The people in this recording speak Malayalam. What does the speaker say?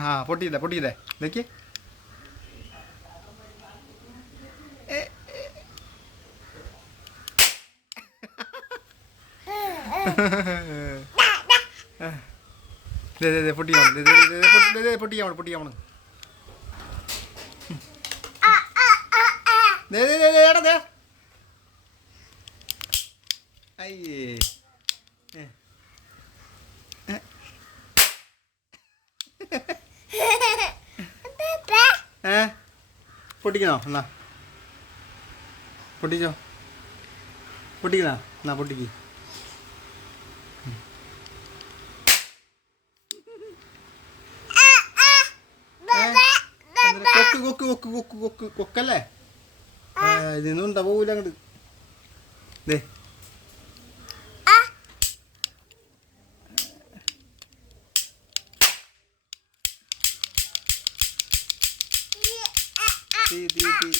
ആ പൊട്ടിയില്ലേ പൊട്ടിയില്ലേ നോക്കി. പൊട്ടിക്കാവണം പൊട്ടിക്കാവണം. എടാ അയ്യേ പൊട്ടിക്കണോ എന്നാ പൊട്ടിച്ചോ പൊട്ടിക്കണോ എന്നാ പൊട്ടിക്ക്. കൊക്ക് കൊക്ക് കൊക്ക് കൊക്ക് കൊക്ക് കൊക്കല്ലേ ഇതൊന്നും ഉണ്ടാവൂല അങ്ങോട്ട്. ദേ തീ തീ തീ